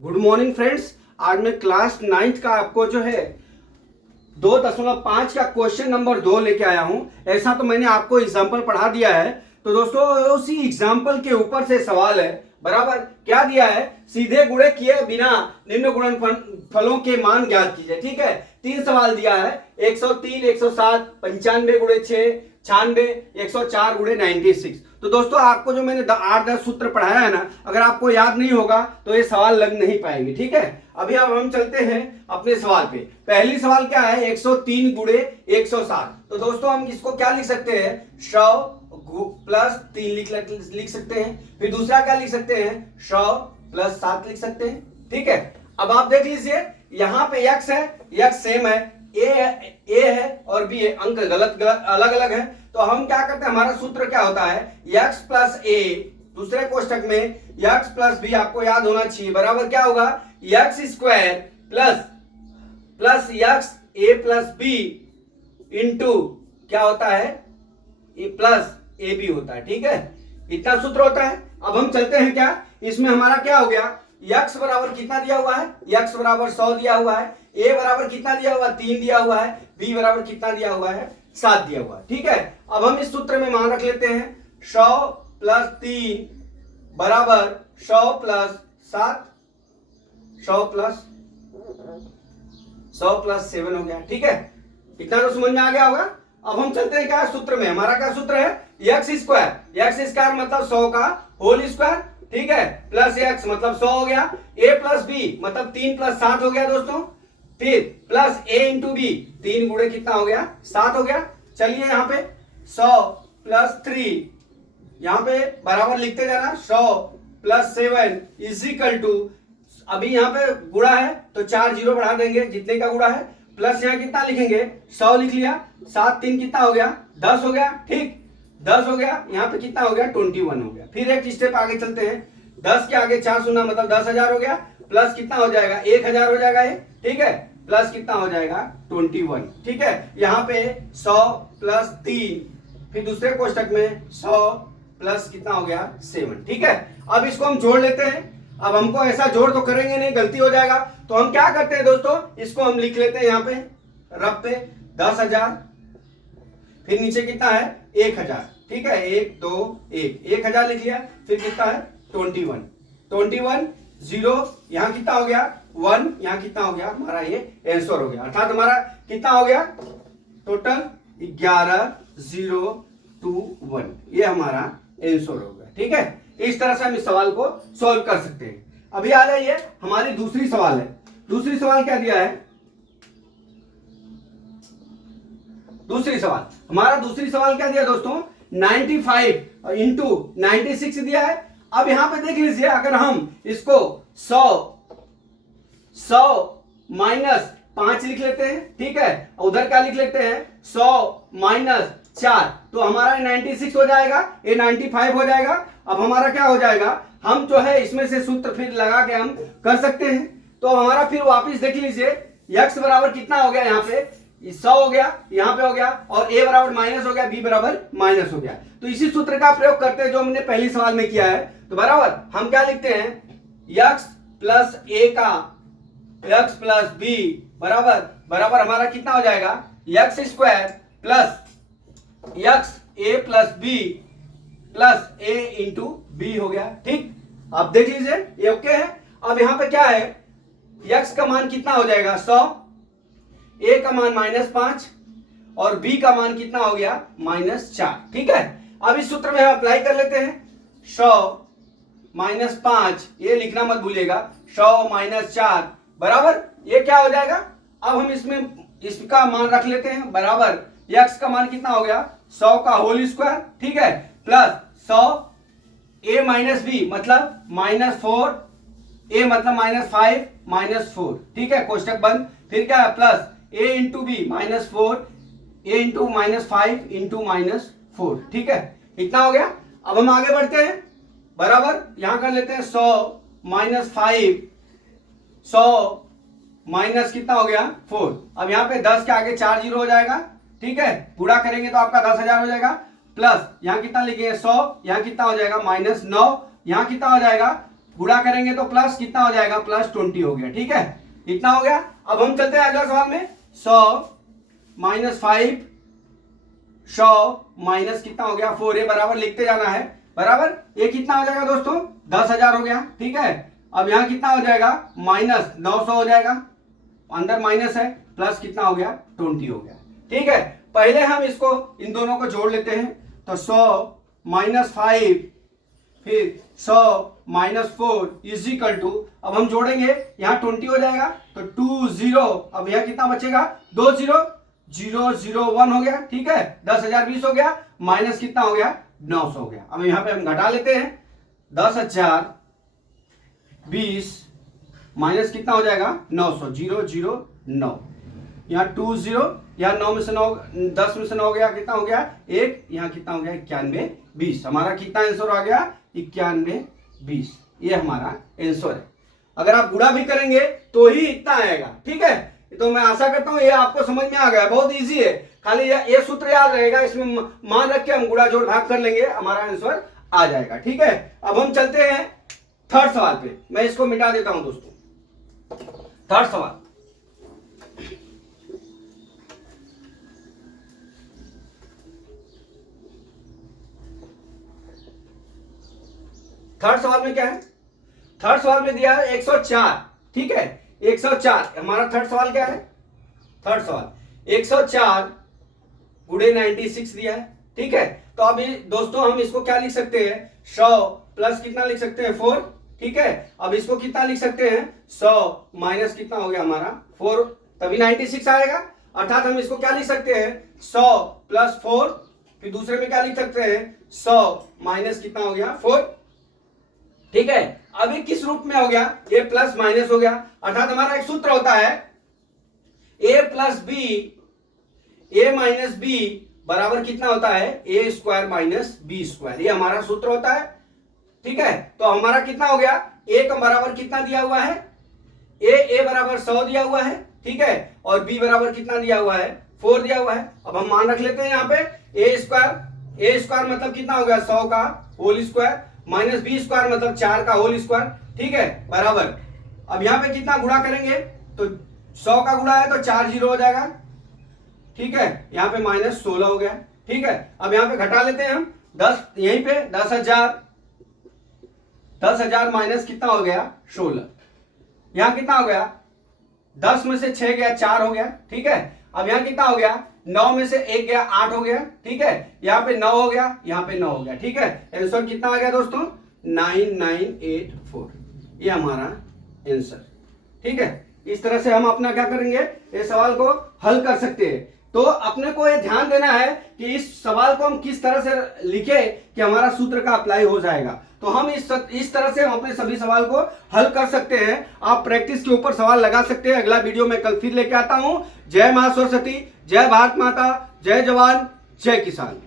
Good morning friends. आज मैं class 9th का आपको जो है 2.5 का क्वेश्चन नंबर 2 लेके आया हूं। ऐसा तो मैंने आपको एग्जाम्पल पढ़ा दिया है, तो दोस्तों उसी एग्जाम्पल के ऊपर से सवाल है। बराबर क्या दिया है, सीधे गुणे किए बिना निम्न गुणनफलों के मान ज्ञात कीजिए। ठीक है, 3 सवाल दिया है, 103, 107, 95 गुणे 6, 96, 104 गुणे 96। तो दोस्तों आपको जो मैंने 8-10 सूत्र पढ़ाया है ना, अगर आपको याद नहीं होगा तो ये सवाल लग नहीं पाएंगे। ठीक है, अभी अब हम चलते हैं अपने सवाल पे। पहली सवाल क्या है, 103 गुणे 107। तो दोस्तों हम इसको क्या लिख सकते हैं, 100 प्लस 3 लिख सकते हैं। फिर दूसरा क्या लिख सकते हैं, 100 प्लस 7 लिख सकते हैं। ठीक है, अब आप देख लीजिए यहां पे x है, x सेम है, a है और b है, अंक गलत अलग अलग है। तो हम क्या करते हैं, हमारा सूत्र क्या होता है, x प्लस a, दूसरे कोष्टक में x प्लस b, आपको याद होना चाहिए, बराबर क्या होगा, x square plus x a plus b into क्या होता है, ए प्लस ए बी होता है। ठीक है, इतना सूत्र होता है। अब हम चलते हैं क्या, इसमें हमारा क्या हो गया, x बराबर कितना दिया हुआ है, x बराबर 100 दिया हुआ है, a बराबर कितना दिया हुआ है, 3 दिया हुआ है, b बराबर कितना दिया हुआ है, 7 दिया हुआ है। ठीक है, अब हम इस सूत्र में मान रख लेते हैं, 100 प्लस 3 बराबर 100 प्लस 7, 100 प्लस 7 हो गया। ठीक है, इतना तो समझ में आ गया होगा। अब हम चलते हैं क्या सूत्र में, हमारा क्या सूत्र है, x स्क्वायर मतलब 100 का होल स्क्वायर, ठीक है, प्लस x मतलब 100 हो गया, a प्लस b मतलब 3 प्लस 7 हो गया दोस्तों, फिर प्लस a इंटू बी, 3 गुणे कितना हो गया, 7 हो गया। चलिए यहाँ पे 100 प्लस 3, यहाँ पे बराबर लिखते जाना, 100 प्लस 7 इज इक्वल टू, अभी यहाँ पे गुणा है तो 4 जीरो बढ़ा देंगे जितने का गुणा है, प्लस यहाँ कितना लिखेंगे, 100 लिख लिया, 7 3 कितना हो गया, 10 हो गया। ठीक, 10 हो गया, यहाँ पे कितना हो गया, 21 हो गया। फिर एक स्टेप आगे चलते हैं, 10 के आगे 4 शून्य मतलब 10,000 हो गया, प्लस कितना हो जाएगा, 1,000 हो जाएगा ये। ठीक है, प्लस कितना हो जाएगा, 21। ठीक है, यहाँ पे 100 प्लस 3, फिर दूसरे कोष्टक में 100 प्लस कितना हो गया, 7। ठीक है, अब इसको हम जोड़ लेते हैं। अब हमको ऐसा जोड़ तो करेंगे नहीं, गलती हो जाएगा, तो हम क्या करते हैं दोस्तों, इसको हम लिख लेते हैं यहाँ पे रफ पे 10,000, फिर नीचे कितना है, 1,000। ठीक है, 1 2 1, 1,000 लिख लिया, फिर कितना है 21 0, यहाँ कितना हो गया 1, यहाँ कितना हो गया, हमारा ये आंसर हो गया। अर्थात हमारा कितना हो गया, टोटल 11,021, ये हमारा आंसर हो गया। ठीक है, इस तरह से हम इस सवाल को सॉल्व कर सकते हैं। अभी आ जाइए, हमारी दूसरी सवाल है। दूसरी सवाल क्या दिया है, हमारा दूसरी सवाल क्या दिया दोस्तों, 95 इंटू 96 दिया है। अब यहां पे देख लीजिए, अगर हम इसको 100 माइनस 5 लिख लेते हैं, ठीक है, उधर क्या लिख लेते हैं, 100 माइनस 4, तो हमारा 96 हो जाएगा, ये 95 हो जाएगा। अब हमारा क्या हो जाएगा, हम जो है इसमें से सूत्र फिर लगा के हम कर सकते हैं। तो हमारा फिर वापिस देख लीजिए, x बराबर कितना हो गया, यहाँ पे 100 हो गया, यहाँ पे हो गया, और a बराबर माइनस हो गया, b बराबर माइनस हो गया। तो इसी सूत्र का प्रयोग करते हैं जो हमने पहली सवाल में किया है। तो बराबर हम क्या लिखते हैं, x प्लस a का x प्लस b बराबर हमारा कितना हो जाएगा, x square plus x a plus b plus a into b हो गया। ठीक, आप देख लीजिए ये ओके है। अब यहां पे क्या है, x का मान कितना हो जाएगा 100, a का मान -5 और b का मान कितना हो गया, -4। ठीक है, अब इस सूत्र में हम अप्लाई कर लेते हैं, 100 -5, ये लिखना मत भूलिएगा, 100 -4 बराबर ये क्या हो जाएगा। अब हम इसमें इसका मान रख लेते हैं, बराबर x का मान कितना हो गया, 100 का होल स्क्वायर, ठीक है, प्लस 100 a माइनस बी मतलब -4, a मतलब -5 -4। ठीक है, कोष्टक बंद, फिर क्या है, plus a into b -4, a into -5 into -4। ठीक है, इतना हो गया। अब हम आगे बढ़ते हैं, बराबर यहां कर लेते हैं 100 -5, 100 माइनस कितना हो गया 4। अब यहाँ पे 10 के आगे 4 जीरो हो जाएगा, ठीक है, पूरा करेंगे तो आपका 10,000 हो जाएगा, प्लस यहाँ कितना लिखेंगे 100, यहाँ कितना हो जाएगा -9, यहाँ कितना हो जाएगा गुणा करेंगे तो प्लस कितना हो जाएगा, प्लस 20 हो गया। ठीक है, इतना हो गया। अब हम चलते हैं अगला सवाल में। 100 माइनस 5, 100 माइनस कितना हो गया 4, ये बराबर लिखते जाना है, बराबर। ये कितना हो जाएगा दोस्तों, 10,000 हो गया। ठीक है, अब यहां कितना हो जाएगा, माइनस 900 हो जाएगा, अंदर माइनस है, प्लस कितना हो गया 20 हो गया। ठीक है, पहले हम इसको इन दोनों को जोड़ लेते हैं। तो 100 माइनस 5 फिर 100 माइनस 4 इज इक्वल टू, अब हम जोड़ेंगे यहां 20 हो जाएगा तो 2 0, अब यहां कितना बचेगा 2 0, 0 0 1 हो गया। ठीक है, 10,000 20 हो गया, माइनस कितना हो गया 900 हो गया। अब यहां पे हम घटा लेते हैं, 10,000 20 माइनस कितना हो जाएगा 900, 0 0 9, यहाँ 2 0, यहाँ 9 में से 9, 10 में से 9 गया, कितना हो गया 1, यहाँ कितना हो गया 91 20। हमारा कितना आंसर आ गया 91 20, ये हमारा आंसर है। अगर आप गुणा भी करेंगे तो ही इतना आएगा। ठीक है, तो मैं आशा करता हूं ये आपको समझ में आ गया, बहुत इजी है, खाली ये सूत्र याद रहेगा, इसमें मान रख के हम गुणा जोड़ भाग कर लेंगे, हमारा आंसर आ जाएगा। ठीक है, अब हम चलते हैं थर्ड सवाल पे। मैं इसको मिटा देता हूं दोस्तों। थर्ड सवाल, थर्ड सवाल में क्या है, थर्ड सवाल में दिया है 104। ठीक है, 104 हमारा थर्ड सवाल क्या है, थर्ड सवाल 104 गुणे 96 दिया है। ठीक है, तो अभी दोस्तों हम इसको क्या लिख सकते हैं, 100 प्लस कितना लिख सकते हैं 4। ठीक है, अब इसको कितना लिख सकते हैं 100 माइनस कितना हो गया हमारा 4, तभी 96 आएगा। अर्थात हम इसको क्या लिख सकते हैं 100 प्लस 4, फिर दूसरे में क्या लिख सकते हैं 100 माइनस कितना हो गया 4। ठीक है, अभी किस रूप में हो गया, ए प्लस माइनस हो गया। अर्थात हमारा एक सूत्र होता है ए प्लस बी, ए माइनस बी बराबर कितना होता है ए स्क्वायर माइनस बी स्क्वायर, ये हमारा सूत्र होता है। ठीक है, तो हमारा कितना हो गया, ए का बराबर कितना दिया हुआ है, ए बराबर 100 दिया हुआ है। ठीक है, और बी बराबर कितना दिया हुआ है 4 दिया हुआ है। अब हम मान रख लेते हैं यहाँ पे ए स्क्वायर मतलब कितना हो गया 100 का whole square, minus b square मतलब 4 का होल स्क्वायर। ठीक है, बराबर, अब यहां पे कितना गुणा करेंगे तो 100 का गुणा है तो 4 0 हो जाएगा। ठीक है, यहां पे माइनस 16 हो गया। ठीक है, अब यहां पे घटा लेते हैं हम 10, यहीं पे 10,000 माइनस कितना हो गया 16, यहां कितना हो गया 10 में से 6 गया 4 हो गया। ठीक है, अब यहां कितना हो गया 9 में से 1 गया 8 हो गया। ठीक है, यहाँ पे 9 हो गया, यहाँ पे 9 हो गया। ठीक है, आंसर कितना आ गया दोस्तों 9984, ये हमारा आंसर। ठीक है, इस तरह से हम अपना क्या करेंगे, इस सवाल को हल कर सकते हैं। तो अपने को ये ध्यान देना है कि इस सवाल को हम किस तरह से लिखे कि हमारा सूत्र का अप्लाई हो जाएगा। तो हम इस तरह से हम अपने सभी सवाल को हल कर सकते हैं। आप प्रैक्टिस के ऊपर सवाल लगा सकते हैं। अगला वीडियो में कल फिर लेके आता हूं। जय मां सरस्वती, जय भारत माता, जय जवान, जय किसान।